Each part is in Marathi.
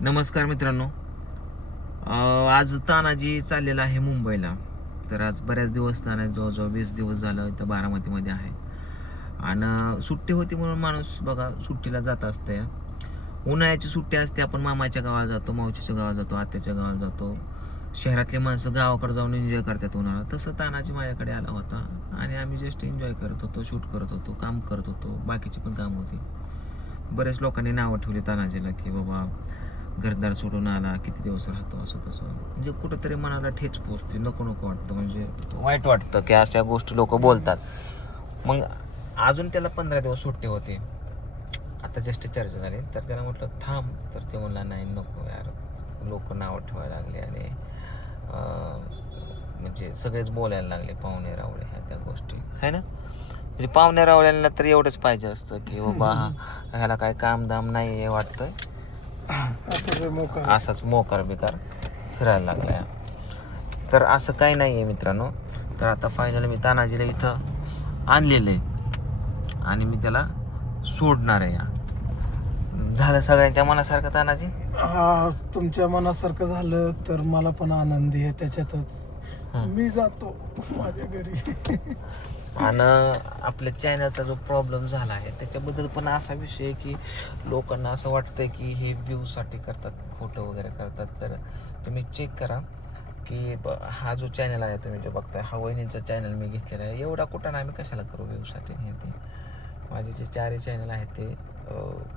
नमस्कार मित्रांनो. आज तानाजी चाललेला आहे मुंबईला. तर आज बऱ्याच दिवस तानाजी जवळजवळ 20 दिवस झालं इथं बारामतीमध्ये आहे. आणि सुट्टी होती म्हणून माणूस बघा सुट्टीला जात असते. उन्हाळ्याची सुट्टी असते, आपण मामाच्या गावाला जातो, मावशीच्या गावाला जातो, आत्याच्या गावाला जातो. शहरातले माणसं गावाकडे जाऊन एन्जॉय करतात उन्हाळा. तसं तानाजी माझ्याकडे आला होता आणि आम्ही जस्ट एन्जॉय करत होतो, शूट करत होतो, काम करत होतो, बाकीची पण कामं होती. बरेच लोकांनी नावं ठेवली तानाजीला की बाबा घरदार सोडून आला, किती दिवस राहतो, असं तसं. म्हणजे कुठंतरी मनाला ठेच पोचते, नको नको वाटतं, म्हणजे वाईट वाटतं की अशा गोष्टी लोक बोलतात. मग अजून त्याला 15 दिवस सुट्टी होती. आता जस्ट चर्चा झाली तर त्याला म्हटलं थांब, तर ते म्हणला नाही नको यार, लोक नावं ठेवायला लागले आणि म्हणजे सगळेच बोलायला लागले, पाहुणे रावळे ह्या त्या गोष्टी आहे ना. म्हणजे पाहुणे रावळ्यांना तर एवढंच पाहिजे असतं की बाबा ह्याला काय काम दाम नाही आहे वाटतं, असाच मोकार बिकार फिरायला लागलाय. तर असं काही नाही आहे मित्रांनो. तर आता फायनली मी तानाजीला इथं आणलेलं आहे आणि मी त्याला सोडणार आहे. झालं सगळ्यांच्या मनासारखं तानाजी? हा, तुमच्या मनासारखं झालं तर मला पण आनंदी आहे त्याच्यातच. मी जातो माझ्या घरी. आणि आपल्या चॅनलचा जो प्रॉब्लेम झाला आहे त्याच्याबद्दल पण असा विषय आहे की लोकांना असं वाटतं की हे व्ह्यूसाठी करतात, खोटं वगैरे करतात. तर तुम्ही चेक करा की हा जो चॅनल आहे तुम्ही जो बघताय, हा वहिनीचा चॅनल मी घेतलेला आहे. एवढा कुठं ना आम्ही कशाला करू व्ह्यूसाठी. हे ते माझे जे 4 चॅनल आहेत ते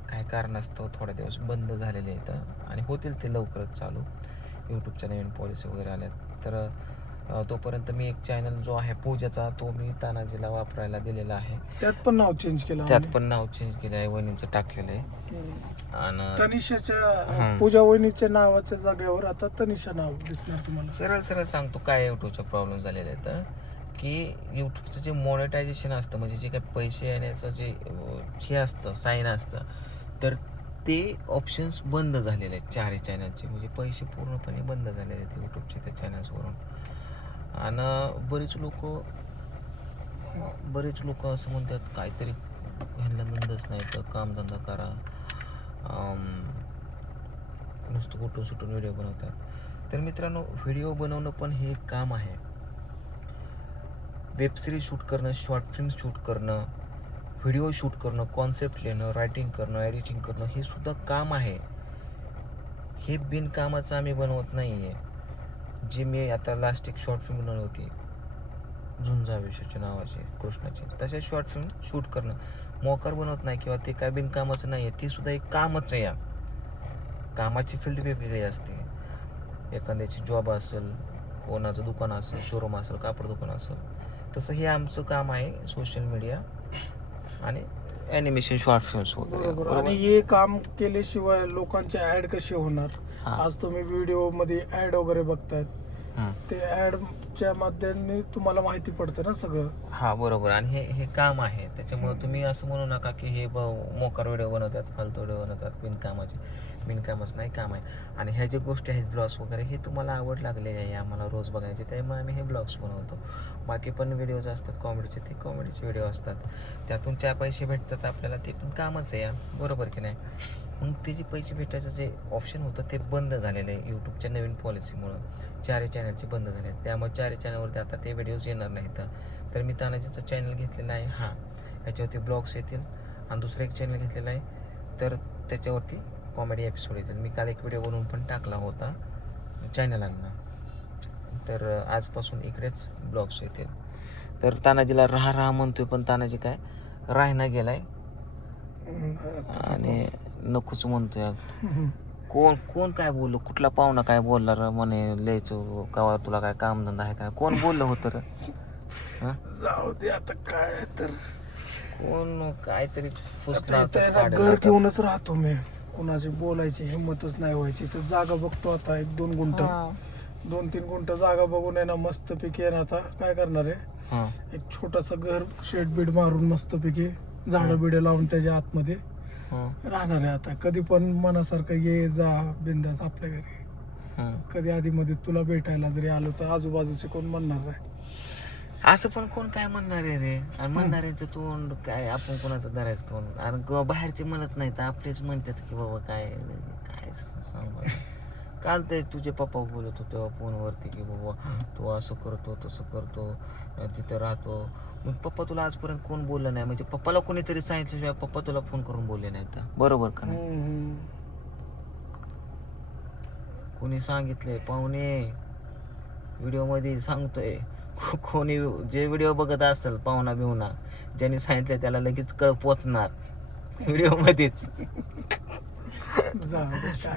काय कारणास्तव थोड्या दिवस बंद झालेले आहेत आणि होतील ते लवकरच चालू. यूट्यूबच्या नवीन पॉलिसी वगैरे आल्यात. तर तोपर्यंत मी एक चॅनल जो आहे पूजाचा, तो मी तानाजीला वापरायला दिलेला आहे. त्यात पण नाव चेंज केलं त्यात पण नाव चेंज केलं आहे, वहिनीचं टाकलेलं आहे. आणि तनिषाच्या, पूजा वहिनीच्या नावाच्या जागेवर आता तनिषा नाव दिसणार तुम्हाला. सरळ सरळ सांगतो काय यूट्यूबचा प्रॉब्लेम झालेला आहे तर की यूट्यूबचं जे मॉनिटायझेशन असतं, म्हणजे जे काही पैसे येण्याचं जे हे असतं, साईन असतं, तर ते ऑप्शन्स बंद झालेले आहेत 4 चॅनलचे. म्हणजे पैसे पूर्णपणे बंद झालेले आहेत यूट्यूबचे त्या चॅनल्सवरून. आणि बरेच लोक असं म्हणतात काहीतरी ह्यांना धंदाच नाही तर कामधंदा करा, नुसतं कुठून सुटून व्हिडिओ बनवतात. तर मित्रांनो, व्हिडिओ बनवणं पण हे एक काम आहे. वेबसिरीज शूट करणं, शॉर्ट फिल्म शूट करणं, व्हिडिओ शूट करणं, कॉन्सेप्ट लिहिणं, रायटिंग करणं, एडिटिंग करणं, हे सुद्धा काम आहे. हे बिनकामाचं आम्ही बनवत नाही आहे. जे मी आता लास्ट एक शॉर्ट फिल्म बनवली होती झुंजा विषयाच्या नावाची, कृष्णाची, तसे शॉर्ट फिल्म शूट करणं मोकार बनवत नाही किंवा ते काय बिनकामाचं नाही आहे. ते सुद्धा एक कामच आहे. या कामाची फील्ड वेगवेगळी असते. एखाद्याची जॉब असेल, कोणाचं दुकान असेल, शोरूम असेल, कापड दुकान असेल, तसं हे आमचं काम आहे सोशल मीडिया आणि ॲनिमेशन शॉर्ट फिल्म्स वगैरे. आणि हे काम केल्याशिवाय लोकांचे ऍड कसे होणार? आज तुम्ही व्हिडिओ मध्ये ऍड वगैरे बघतायत, ते ऍडच्या माध्यमाने तुम्हाला माहिती पडतं ना सगळं. हा बरोबर. आणि हे काम आहे, त्याच्यामुळे तुम्ही असं म्हणू नका की हे मोकार व्हिडिओ बनवतात, फालतू व्हिडिओ बनवतात, बिनकामच नाही, काम आहे. आणि ह्या ज्या गोष्टी आहेत ब्लॉग्स वगैरे, हे तुम्हाला आवड लागलेली आहे, आम्हाला रोज बघायचे, त्यामुळे आम्ही हे ब्लॉग्स बनवतो. बाकी पण व्हिडिओज असतात कॉमेडीचे, ते कॉमेडीचे व्हिडिओ असतात, त्यातून 4 पैसे भेटतात आपल्याला, ते पण कामच आहे. बरोबर की नाही? मग ते जे पैसे भेटायचं जे ऑप्शन होतं ते बंद झालेलं आहे यूट्यूबच्या नवीन पॉलिसीमुळं. 4 चॅनलचे बंद झाले आहेत, त्यामुळे 4 चॅनलवरती आता ते व्हिडिओज येणार नाहीत. तर मी तानाजीचं चॅनल घेतलेलं आहे, ह्याच्यावरती ब्लॉग्स येतील. आणि दुसरं एक चॅनल घेतलेलं आहे, तर त्याच्यावरती कॉमेडी एपिसोड येतील. मी काल एक व्हिडिओ बनवून पण टाकला होता चॅनलांना. तर आजपासून इकडेच ब्लॉग्स येतील. तर तानाजीला राहा म्हणतोय, पण तानाजी काय राहना गेलाय आणि नकोच म्हणतोय. कोण काय बोललं, कुठला पाहुणा काय बोलला र म्हणे लिहायचं का तुला काय कामधंदा आहे काय, कोण बोललं होतं र? जाऊ दे आता, काय तर कोण काहीतरी घर घेऊनच राहतो मी, कोणाची बोलायची हिंमतच नाही व्हायची. तर जागा बघतो आता, 1-2 गुंठ, 2-3 गुंठ जागा बघून आहे ना, मस्त पैकी आहे ना. आता काय करणार आहे, एक छोटासा घर शेड बीड मारून मस्त पैकी झाडं बिडं लावून त्याच्या आतमध्ये राहणार आहे. आता कधी पण मनासारखं ये जा बिंदास आपल्या घरी. कधी आधी मध्ये तुला भेटायला जरी आलो तर आजूबाजूचे कोण म्हणणार नाही. असं पण कोण काय म्हणणार आहे रे? आणि म्हणणाऱ्याचं तोंड काय, आपण कोणाचं धरायचं तोंड? आणि बाहेरचे म्हणत नाही तर आपलेच म्हणतात की बाबा काय काय सांगू काल ते तुझे पप्पा बोलत होते फोनवरती की बाबा तू असं करतो तसं करतो तिथं राहतो. मग पप्पा तुला आजपर्यंत कोण बोललं नाही म्हणजे पप्पाला कोणीतरी सांगितल्याशिवाय पप्पा तुला फोन करून बोलले नाहीत का? बरोबर का नाही? कोणी सांगितलंय पाहुणे व्हिडिओमध्ये सांगतोय कोणी जे व्हिडिओ बघत असेल पाहुणा बिहुणा ज्यांनी सांगितलं त्याला लगेच कळ पोचणार व्हिडिओमध्येच.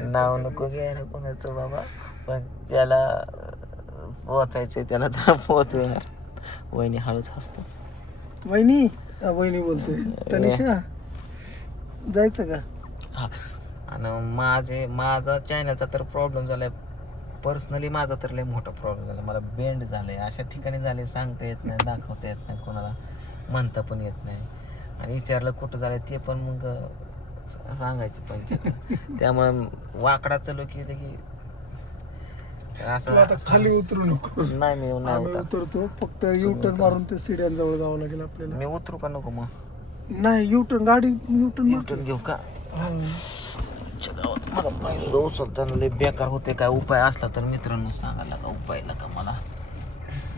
नाव नको घ्यायला कोणाचं बाबा पण ज्याला पोचायचंय त्याला तर पोचणार. वहिनी हळूच हसतो. वहिनी बोलतोय तनिषा जायचं का? हा आणि माझा चॅनलचा तर प्रॉब्लेम झालाय पर्सनली. माझा तर लय मोठा प्रॉब्लेम झाला. मला बेंड झालंय अशा ठिकाणी झाले सांगता येत नाही दाखवता येत नाही कोणाला म्हणता पण येत नाही आणि विचारलं कुठं झालंय ते पण मग सांगायची पाहिजे. त्यामुळे वाकडा चालू केलं की आता खाली उतरू नको. नाही मी नाही उतरतो फक्त युटर्न मारून ते सीड्यांजवळ जावं लागेल आपल्याला. मी उतरू का नको मग? नाही युटर्न गाडी युटर्न घेऊ का? गावात मला पाय सुद्धा उचलताना लय बेकार होते. काय उपाय असला तर मित्रांनो सांगायला का उपायला का मला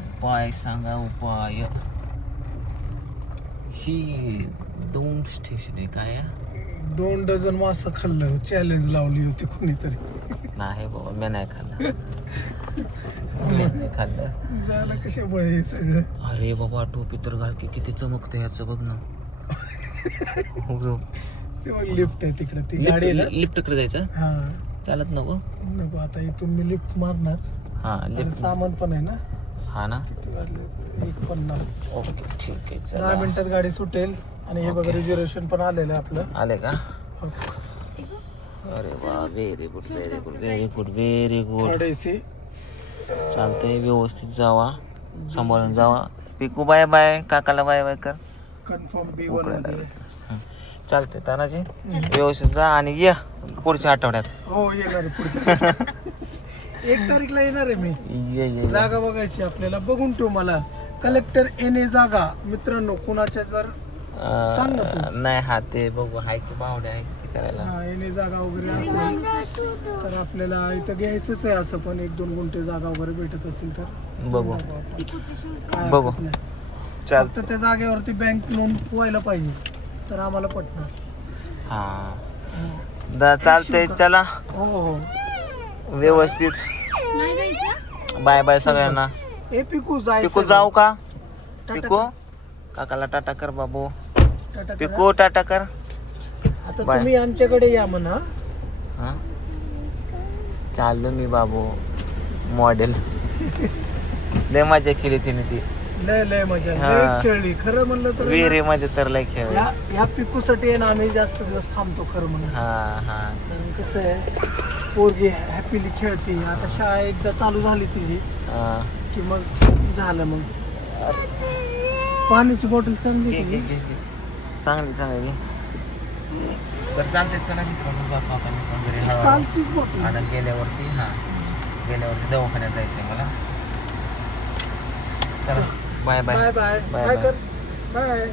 उपाय सांगा उपाय. ही 2 स्टेशन आहे काय? 2 डझन मासा खाल्लं चॅलेंज लावली होती कोणीतरी. नाही बाबा मी नाही खाल्लं. मी नाही खाल्लं. झालं कशामुळे हे सगळं? अरे बाबा टोपी तर घाल की किती चमकतं याचं बघ ना. ते बघ लिफ्ट आहे तिकडे ती गाडी आहे ना. लिफ्टकडे जायचं हा चालत नको नको आता इथून मी लिफ्ट मारणार. हा आणि लिफ्ट सामान पण आहे ना. हा ना किती वाजले? 1:50. ओके ठीक आहे 10 चला. मिनिटात गाडी सुटेल आणि हे बघ रिझर्वेशन पण आलेलं आहे आपलं. आले का? अरे वा very good very good very good very good. Third AC चालतंय व्यवस्थित जावा सांभाळून जावा. पिकू बाय बाय काकाला बाय बाय कर. कन्फर्म B1 मध्ये. चालतंय तानाजी व्यवस्थित जा आणि ये पुढच्या आठवड्यात. हो येणार आहे पुढच्या 1 तारीखला येणार आहे मी. ये जागा बघायची आपल्याला. बघून ठेव मला कलेक्टर NA जागा मित्रांनो कुणाच्या जर सांग ना तू. नाही हा ते बघू हाय की बावडे आहे ते करायला. हा NA जागा वगैरे असेल तर आपल्याला इथं घ्यायचंच आहे. असं पण 1-2 गुंठे जागा वगैरे भेटत असेल तर बघू काय बघू. हरकत नाही. चाल फक्त त्या जागेवरती बँक लोन व्हायला पाहिजे तर आम्हाला पटणार. हा चालतंय चला हो हो व्यवस्थित बाय बाय सगळ्यांना. ए पिकू जायचं. पिकू जाऊ का? टाटा पिकू काकाला टाटा कर बाबू. टाटा करा. पिकू टाटा कर. आता बाय. तुम्ही आमच्याकडे या म्हणा. हा चाललो मी बाबू मॉडेल. लय मजा केली तिने ती. लय मजा हा. लय खेळली खरं म्हणलं तर. विहिरी मध्ये तर लय खेळ. या पिकूसाठी आहे ना आम्ही जास्त दिवस थांबतो खरं म्हणून. हा हा कारण कसं आहे पोरगी हॅपीली खेळते. आता शाळा एकदा चालू झाली तिची हा. की मग झालं. मग पाण्याची बॉटल चांगली घे, घे, होती. घे, घे. चांगली चांगली बरं चालतंय चला मित्रांनो जातो आता मी पण घरी हळूहळू. कालचीच बॉटल. आता गेल्यावरती दवाखान्यात जायचंय मला. चला bye bye bye bye bye bye bye. कर बाय.